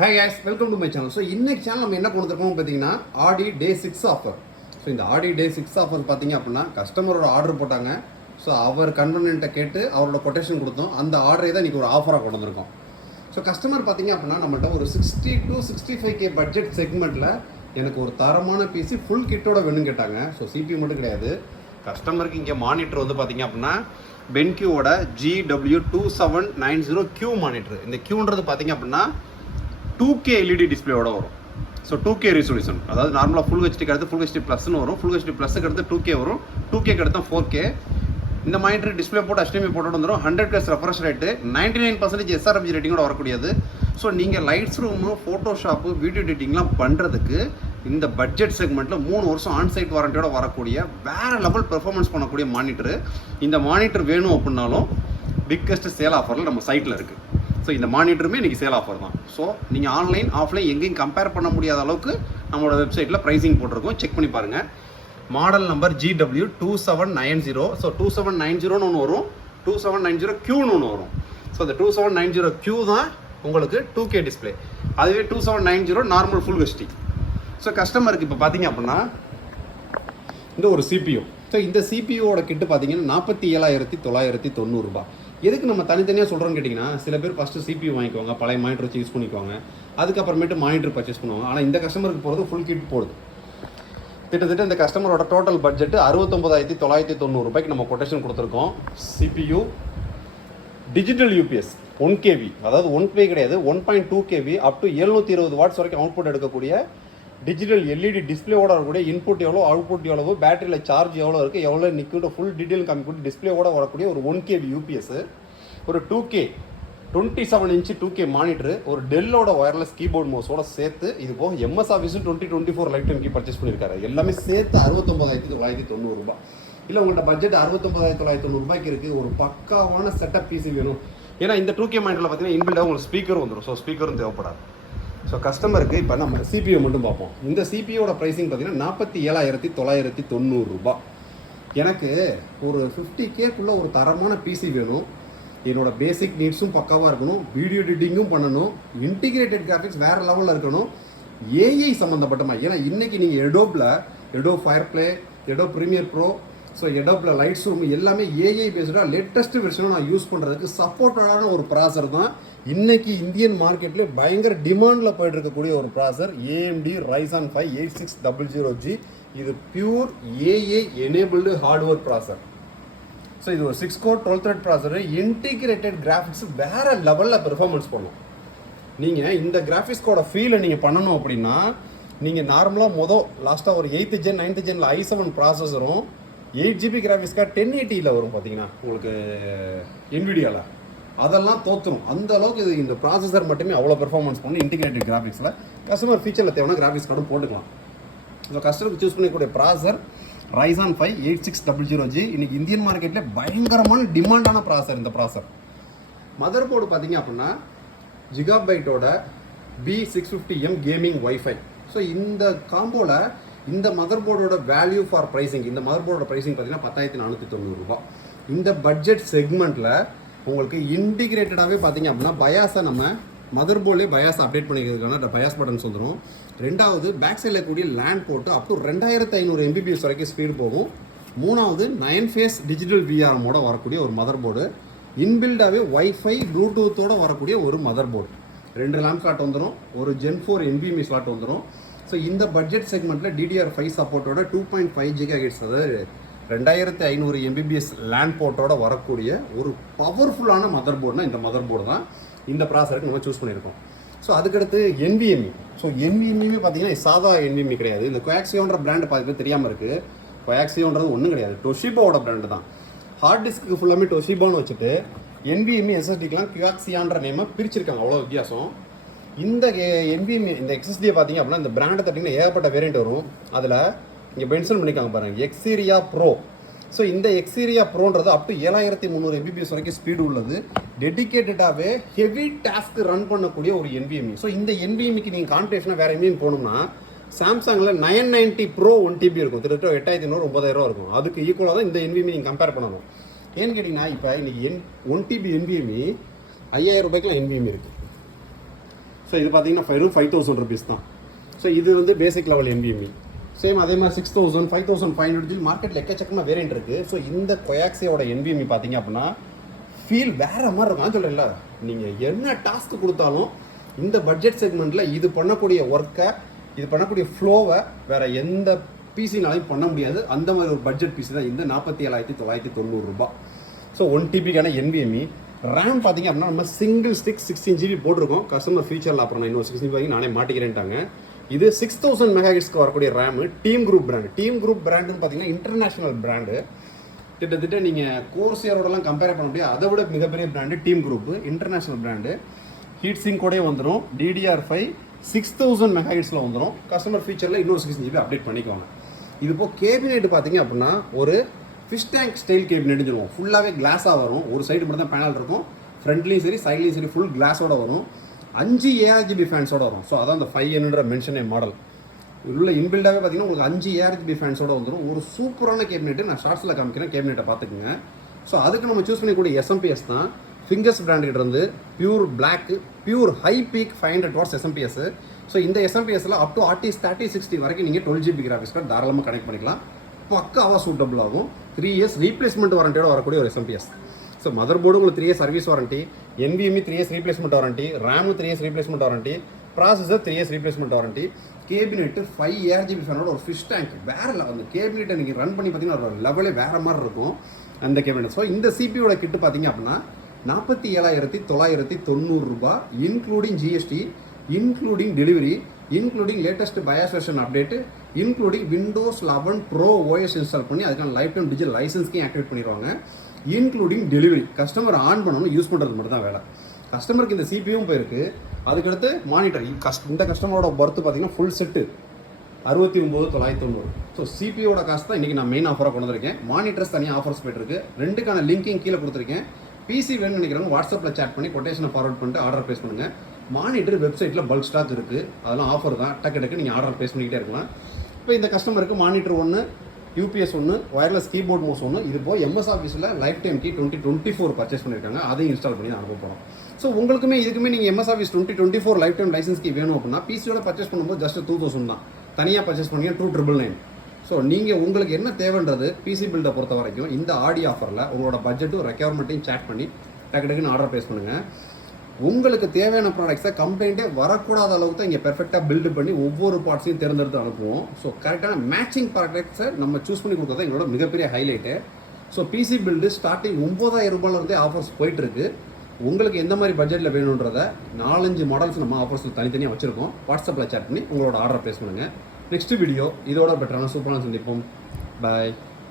Hi guys, welcome to my channel. So இன்னைக்கு channel நம்ம என்ன கொடுத்துருக்கோம் பார்த்தீங்கன்னா ஆடி டே 6 ஆஃபர். ஸோ இந்த ஆடி டே 6 ஆஃபர் பார்த்தீங்க அப்படின்னா கஸ்டமரோட ஆர்டர் போட்டாங்க. ஸோ அவர் கன்வீனியன்ட்டை கேட்டு அவரோட கொட்டேஷன் கொடுத்தோம். அந்த ஆர்டரை தான் இன்றைக்கி ஒரு ஆஃபராக கொண்டு வந்திருக்கோம். ஸோ கஸ்டமர் பார்த்தீங்க அப்படின்னா நம்மள்ட்ட ஒரு 60 to 65K பட்ஜெட் செக்மெண்ட்டில் எனக்கு ஒரு தரமான பிசி ஃபுல் கிட்டோட வேணும்னு கேட்டாங்க. ஸோ சிபியூ மட்டும் கிடையாது, கஸ்டமருக்கு இங்கே மானிட்டர் வந்து பார்த்தீங்க அப்படின்னா பென்கியூவோட GW2790Q மானிட்டர். இந்த Qன்றது பார்த்தீங்க அப்படின்னா 2K LED டிஸ்பிளேயோட வரும். ஸோ 2K ரெசல்யூஷன், அதாவது நார்மலாக ஃபுல் ஹெச்டிக்கு அடுத்து ஃபுல் ஹெச்டி ப்ளஸ்னு வரும், ஃபுல் ஹெச்டி ப்ளஸுக்கு அடுத்து 2K வரும், 2Kக்கு அடுத்து 4K. இந்த மானிட்டர் டிஸ்பிளே போட்டு HDMI போட்டு வந்துடும். 100+ ரெஃப்ரெஷ் ரேட்டு, 99% SRMG ரேட்டிங்கோட வரக்கூடியது. ஸோ நீங்கள் லைட்ஸ் ரூமு, ஃபோட்டோஷாப்பு, வீடியோ எடிட்டிங்லாம் பண்ணுறதுக்கு இந்த பட்ஜெட் செக்மெண்ட்டில் 3 வருஷம் ஆன்சைட் வாரண்டியோட வரக்கூடிய வேறு லெவல் பெர்ஃபார்மன்ஸ் பண்ணக்கூடிய மானிட்டரு. இந்த மானிட்டர் வேணும் அப்படின்னாலும் பிக்கஸ்ட் சேல் ஆஃபரில் நம்ம சைட்டில் இருக்குது. ஸோ இந்த மானிட்டருமே இன்றைக்கி சேல் ஆஃபர் தான். ஸோ நீங்கள் ஆன்லைன் ஆஃப்லைன் எங்கேயும் கம்பேர் பண்ண முடியாத அளவுக்கு நம்மளோட வெப்சைட்டில் ப்ரைஸிங் போட்டிருக்கோம், செக் பண்ணி பாருங்கள். Model number GW2790. ஸோ 2790ன்னு ஒன்று வரும், 2790Qன்னு ஒன்று வரும். ஸோ அந்த 2790Q தான் உங்களுக்கு 2K டிஸ்பிளே, அதுவே 2790 நார்மல் ஃபுல் ஹெச்டி. ஸோ கஸ்டமருக்கு இப்போ பார்த்தீங்க அப்படின்னா இந்த ஒரு CPU. ஸோ இந்த சிபியூவோட கிட்டு பார்த்தீங்கன்னா 47,990 ரூபாய். எதுக்கு நம்ம தனித்தனியாக சொல்கிறோன்னு கேட்டிங்கன்னா, சில பேர் ஃபஸ்ட்டு CPU வாங்கிக்குவாங்க, பழைய மானிட்டர் வச்சு யூஸ் பண்ணிக்குவாங்க, அதுக்கப்புறமேட்டு மானிட்டர் பர்ச்சேஸ் பண்ணுவாங்க. ஆனால் இந்த கஸ்டமருக்கு போகிறது ஃபுல் கிட் போடுது. கிட்டத்தட்ட இந்த கஸ்டமரோட டோட்டல் பட்ஜெட்டு 69,990 ரூபாய்க்கு நம்ம கொட்டேஷன் கொடுத்துருக்கோம். CPU டிஜிட்டல் UPS 1kV, அதாவது 1kV கிடையாது, 1.2 kV அப் டு 720 வாட்ஸ் வரைக்கும் அவுட்புட் எடுக்கக்கூடிய டிஜிட்டல் LED டிஸ்பிளேவோட வரக்கூடிய இன்புட் எவ்வளோ, அவுட்புட் எவ்வளோ, பேட்டரியில் சார்ஜ் எவ்வளோ இருக்குது, எவ்வளோ நிற்கிட்டு ஃபுல் டீட்டெயில் காமிக்கூட டிஸ்பிளேவோட வரக்கூடிய ஒரு 1kV UPS, ஒரு 2K 27 இன்ச்சு 2K மானிட்டரு, ஒரு டெல்லோட ஒயர்லெஸ் கீபோர்ட் மவுஸோட சேர்த்து, இது போக MS office 2024 life time key purchase பண்ணியிருக்காரு. எல்லாமே சேர்த்து 69,990 ரூபாய். இல்லை உங்கள்கிட்ட பட்ஜெட் 69,990 ரூபாய்க்கு இருக்குது, ஒரு பக்காவான செட்டப் பிசி வேணும். ஏன்னா இந்த 2K மானிட்டரில் பார்த்தீங்கன்னா இன்பில்டாக உங்களுக்கு ஸ்பீக்கர் வந்துடும். ஸோ ஸ்பீக்கரும் தேவைப்படாது. ஸோ கஸ்டமருக்கு இப்போ நம்ம CPU மட்டும் பார்ப்போம். இந்த CPUவோட ப்ரைஸிங் பார்த்தீங்கன்னா 47,990 ரூபாய். எனக்கு ஒரு 50Kக்குள்ளே ஒரு தரமான பிசி வேணும். என்னோட பேசிக் நீட்ஸும் பக்காவாக இருக்கணும், வீடியோ எடிட்டிங்கும் பண்ணணும், இன்டிகிரேட்டட் கிராஃபிக்ஸ் வேறு லெவலில் இருக்கணும், ஏஐ சம்மந்தப்பட்டமா. ஏன்னா இன்றைக்கி நீங்கள் Adobe Firefly, Adobe Premiere Pro, so எடோப்பில் லைட்ஸ் ரூம் எல்லாமே ஏஐ பேஸ்டாக லேட்டஸ்ட் வெர்ஷனாக நான் யூஸ் பண்ணுறதுக்கு சப்போர்ட்டடான ஒரு ப்ராசர் தான் இன்றைக்கி இந்தியன் மார்க்கெட்லேயே பயங்கர டிமாண்டில் போய்ட்டு இருக்கக்கூடிய ஒரு ப்ராசர் AMD Ryzen 5 8600G. இது பியூர் ஏஐ எனேபிள்டு ஹார்ட்வேர் ப்ராசர். ஸோ இது ஒரு 6 கோர் 12 த்ரெட் ப்ராசர், இன்டிகிரேட்டட் கிராஃபிக்ஸ் வேறு லெவலில் பெர்ஃபார்மன்ஸ் பண்ணும். நீங்கள் இந்த கிராஃபிக்ஸ்கோட ஃபீலை நீங்கள் பண்ணணும் அப்படின்னா, நீங்கள் நார்மலாக லாஸ்ட்டாக ஒரு 8th gen 9th gen i7 ப்ராசஸரும் 8GB கிராஃபிக்ஸ்க்காக 1080 வரும் பார்த்தீங்கன்னா உங்களுக்கு NVIDIAவில், அதெல்லாம் தோற்றும். அந்த அளவுக்கு இது இந்த ப்ராசஸர் மட்டுமே அவ்வளோ பெர்ஃபார்மன்ஸ் பண்ணி இன்டிகிரேட்டட் கிராஃபிக்ஸில் கஸ்டமர் ஃபீச்சரில் தேவையான கிராஃபிக்ஸ் கார்டும் போட்டுக்கலாம். ஸோ கஸ்டமருக்கு சூஸ் பண்ணக்கூடிய ப்ராசர் Ryzen 5 8600G. இன்றைக்கி இந்தியன் மார்க்கெட்டில் பயங்கரமான டிமாண்டான ப்ராசர் இந்த ப்ராசர். மதர் போர்டு பார்த்தீங்க அப்படின்னா ஜிகாபைட்டோட B650M கேமிங் வைஃபை. ஸோ இந்த காம்போவில் இந்த மதர் போர்டோட வேல்யூ ஃபார் ப்ரைஸிங், இந்த மதர் போர்டோட ப்ரைஸிங் பார்த்தீங்கன்னா 10,490 ரூபாய். இந்த பட்ஜெட் செக்மெண்ட்டில் உங்களுக்கு இன்டிகிரேட்டடாகவே பார்த்தீங்க அப்படின்னா பயாஸை நம்ம மதர் போர்ட்லேயே பயாஸ் அப்டேட் பண்ணிக்கிறதுக்கான பயாஸ் பட்டன்ஸ் வந்துடும். ரெண்டாவது பேக் சைடில் கூடிய LAN port up to 2500 MBPS வரைக்கும் ஸ்பீடு போகும். மூணாவது 9 ஃபேஸ் டிஜிட்டல் VRMோட வரக்கூடிய ஒரு மதர் போர்டு, இன்பில்டாகவே வைஃபை ப்ளூடூத்தோடு வரக்கூடிய ஒரு மதர் போர்டு. 2 லேம்ப் ஸ்லாட் வந்துடும், ஒரு Gen 4 NVMe ஸ்லாட் வந்துடும். ஸோ இந்த பட்ஜெட் செக்மெண்ட்டில் DDR5 சப்போர்ட்டோட 2.5 GHz, அதாவது 2500 MBPS லேண்ட் போர்ட்டோட வரக்கூடிய ஒரு பவர்ஃபுல்லான மதர் போர்டுனா இந்த மதர் போர்டு தான் இந்த ப்ராசருக்கு நம்ம சூஸ் பண்ணியிருக்கோம். ஸோ அதுக்கடுத்து NVMe. ஸோ NVMe பார்த்தீங்கன்னா சாதா NVMe கிடையாது. இந்த கோயாக்சியோன்ற பிராண்டு பார்த்துட்டு தெரியாமல் இருக்குது. கோயாக்சியோன்றது ஒன்றும் கிடையாது, டொஷிபாவோட பிராண்டு தான். ஹார்ட் டிஸ்க்கு ஃபுல்லாமே டொஷிபான்னு வச்சுட்டு NVMe SSDக்கெலாம் கோயாக்சியான்ற நேமை பிரிச்சிருக்காங்க, அவ்வளோ வித்தியாசம். இந்த NVMe இந்த XSD பார்த்தீங்க அப்படின்னா இந்த பிராண்டை தட்டிங்கன்னா ஏகப்பட்ட வேரியண்ட் வரும். அதில் இங்கே மென்ஷன் பண்ணிக்காங்க பாருங்கள், எக்ஸீரியா ப்ரோ. ஸோ இந்த எக்ஸீரியா ப்ரோன்றது அப் டு 7300 MBPS வரைக்கும் ஸ்பீடு உள்ளது, டெடிக்கேட்டடாகவே ஹெவி டாஸ்க் ரன் பண்ணக்கூடிய ஒரு NVMe. ஸோ இந்த NVMeக்கு நீங்கள் கான்ஃபிகரேஷனாக வேறு NVMe போகணும்னா சாம்சங்கில் 990 Pro 1TB இருக்கும், கிட்டத்தட்ட 8500 9,000 இருக்கும். அதுக்கு ஈக்குவலாக தான் இந்த NVMe நீங்கள் கம்பேர் பண்ணணும். ஏன்னு கேட்டிங்கன்னா இப்போ இன்றைக்கி 1TB NVMe 5000 ரூபாய்க்குலாம் NVMe இருக்குது. ஸோ இது பார்த்தீங்கன்னா 5,000 rupees தான். ஸோ இது வந்து பேசிக் லெவல் NVMe. சேம் அதே மாதிரி 6,000 5,500 மார்க்கெட்டில் எக்கச்சக்கமாக வேரியன்ட் இருக்குது. ஸோ இந்த கொயாக்ஸியோட NVMe பார்த்தீங்க அப்படின்னா ஃபீல் வேறு மாதிரி இருக்கும். சொல்கிறேன்ல, நீங்கள் என்ன டாஸ்க்கு கொடுத்தாலும் இந்த பட்ஜெட் செக்மெண்ட்டில் இது பண்ணக்கூடிய ஒர்க்கை, இது பண்ணக்கூடிய ஃப்ளோவை வேறு எந்த பிசினாலையும் பண்ண முடியாது. அந்த மாதிரி ஒரு பட்ஜெட் பிசி தான் இந்த 47,990 ரூபாய். So 1 TBக்கான NVMe. ரேம் பார்த்தீங்க அப்படின்னா நம்ம சிங்கிள் ஸ்டிக் 16 GB போட்டிருக்கோம். கஸ்டமர் ஃபீச்சரில் அப்புறம் நான் இன்னும் 16 GB நானே மாட்டிக்கிறேன்ட்டாங்க. இது 6000 MHzக்கு வரக்கூடிய RAM. Team Group brand. Team Group பிராண்டுன்னு பார்த்தீங்கன்னா இன்டர்நேஷனல் பிராண்டு. கிட்டத்தட்ட நீங்கள் கோர்சியரோடலாம் கம்பேர் பண்ண முடியாது. அதை விட மிகப்பெரிய brand team group, international brand. Heat sink கூட வந்துடும். DDR5 6000 MHzல வந்துடும். கஸ்டமர் ஃபீச்சரில் இன்னொரு 16 GB அப்டேட் பண்ணிக்குவாங்க. இது இப்போ கேபினெட் பார்த்தீங்க அப்படின்னா ஒரு ஃபிஷ் டேங்க் ஸ்டைல் கேபினெட்னு சொல்லுவோம். ஃபுல்லாகவே கிளாஸாக வரும். ஒரு சைடு மட்டும் தான் பேனல் இருக்கும். ஃப்ரண்ட்லேயும் சரி சைட்லேயும் சரி ஃபுல் கிளாஸோட வரும். 5 ARGB ஃபேன்ஸோட வரும். ஸோ அதான் அந்த 5Nன்ற மென்ஷனே மாடல். உள்ள இன்பில்டாகவே பார்த்தீங்கன்னா உங்களுக்கு 5 ARGB ஃபேன்ஸோட வந்துடும். ஒரு சூப்பரான கேபினெட். நான் ஷார்ட்ஸில் காமிக்கிறேன், கேபினெட்டை பார்த்துக்குங்க. ஸோ அதுக்கு நம்ம சூஸ் பண்ணக்கூடிய SMPS தான் ஃபிங்கர்ஸ் பிராண்டுகிட்ட இருந்து pure black, pure high peak 500 watts SMPS. So இந்த SMPSல அப் டு RTX 3060 வரைக்கும் நீங்கள் 12 GB கிராஃபிக்ஸ் கார்டு தாராளமாக கனெக்ட் பண்ணிக்கலாம். பக்காவாக சூட்டபிள் ஆகும். 3 years ரீப்ளேஸ்மெண்ட் வாரண்டியோட வரக்கூடிய ஒரு SMPS. ஸோ மதர் போர்டு உங்களுக்கு 3 years service warranty, NVMe 3 years replacement warranty, RAM 3 years replacement warranty, processor 3 years replacement warranty, cabinet 5 ARGB ஃபேனோட ஒரு ஃபிஷ் டேங்க். வேறு அந்த கேபினெட்டை நீங்கள் ரன் பண்ணி பார்த்தீங்கன்னா ஒரு லெவலே வேறு மாதிரி இருக்கும் அந்த கேபினெட். ஸோ இந்த CPUவோட கிட்டு பார்த்தீங்க அப்படின்னா 47,990 ரூபாய், including GST, including delivery, including latest BIOS version update, including Windows 11 Pro OS install பண்ணி அதுக்கான லைஃப் டைம் டிஜிட்டல் லைசன்ஸ்க்கையும் ஆக்டிவேட் பண்ணிடுவாங்க. Including delivery. கஸ்டமர் ஆன் பண்ணணும், யூஸ் பண்ணுறது மட்டும் தான் வேலை. கஸ்டமருக்கு இந்த CPU போயிருக்கு. அதுக்கடுத்து மானிட்டர். இந்த கஸ்டமரோட பர்த் பார்த்தீங்கன்னா ஃபுல் செட்டு 69,990. ஸோ CPUவோட காஸ்ட் தான் இன்றைக்கி நான் மெயின் ஆஃபராக கொண்டு வந்திருக்கேன். மானிட்டர்ஸ் தனியாக ஆஃபர்ஸ் போயிட்டுருக்கு. ரெண்டுக்கான லிங்கையும் கீழே கொடுத்துருக்கேன். PC வேணும்னு நினைக்கிறவங்க வாட்ஸ்அப்பில் சேட் பண்ணி கொட்டேஷனை ஃபார்வர்ட் பண்ணிட்டு ஆர்டர் ப்ளேஸ் பண்ணுங்கள். மானிட்டர் வெப்சைட்டில் பல்க் ஸ்டாக் இருக்குது. அதெல்லாம் ஆஃபர் தான். டக்கு நீங்கள் ஆர்டர் ப்ளேஸ் பண்ணிக்கிட்டே இருக்கலாம். இப்போ இந்த கஸ்டமருக்கு monitor 1, UPS 1, wireless keyboard mouse 1, இது போய் MS ஆஃபீஸில் லைஃப் டைம் கீ 2024 பர்ச்சேஸ் பண்ணியிருக்காங்க. அதையும் இன்ஸ்டால் பண்ணி தான் அனுப்ப போகிறோம். ஸோ உங்களுக்குமே இதுக்குமே நீங்கள் MS office 2024 life time license key வேணும் அப்படின்னா PCயோட பர்ச்சேஸ் பண்ணும்போது ஜஸ்ட் 2,000 தான். தனியாக பர்ச்சேஸ் பண்ணி 2,999. ஸோ நீங்கள் உங்களுக்கு என்ன தேவைன்றது PC பில்டை பொறுத்த வரைக்கும் இந்த ஆடி ஆஃபரில் உங்களோட பட்ஜெட்டும் ரெக்யர்மெண்ட்டையும் சேட் பண்ணி டக்குன்னு ஆர்டர் ப்ளேஸ் பண்ணுங்கள். உங்களுக்கு தேவையான ப்ராடக்ட்ஸை கம்ப்ளைண்ட்டே வரக்கூடாத அளவுக்கு தான் இங்கே பெர்ஃபெக்டாக பில்டு பண்ணி ஒவ்வொரு பார்ட்ஸையும் தேர்ந்தெடுத்து அனுப்புவோம். ஸோ கரெக்டான மேட்சிங் ப்ராடக்ட்ஸை நம்ம சூஸ் பண்ணி கொடுக்குறது எங்களோட மிகப்பெரிய highlight. So PC build starting 9,000 ரூபாயிலிருந்தே ஆஃபர்ஸ் போயிட்டுருக்கு. உங்களுக்கு எந்த மாதிரி பட்ஜெட்டில் வேணுன்றதை 4-5 மாடல்ஸ் நம்ம ஆஃபர்ஸில் தனித்தனியாக வச்சுருக்கோம். வாட்ஸ்அப்பில் சேட் பண்ணி உங்களோட ஆர்டர் ப்ளேஸ் பண்ணுங்கள். நெக்ஸ்ட் வீடியோ இதோட பெட்டரான சூப்பரான சந்திப்போம். பாய்.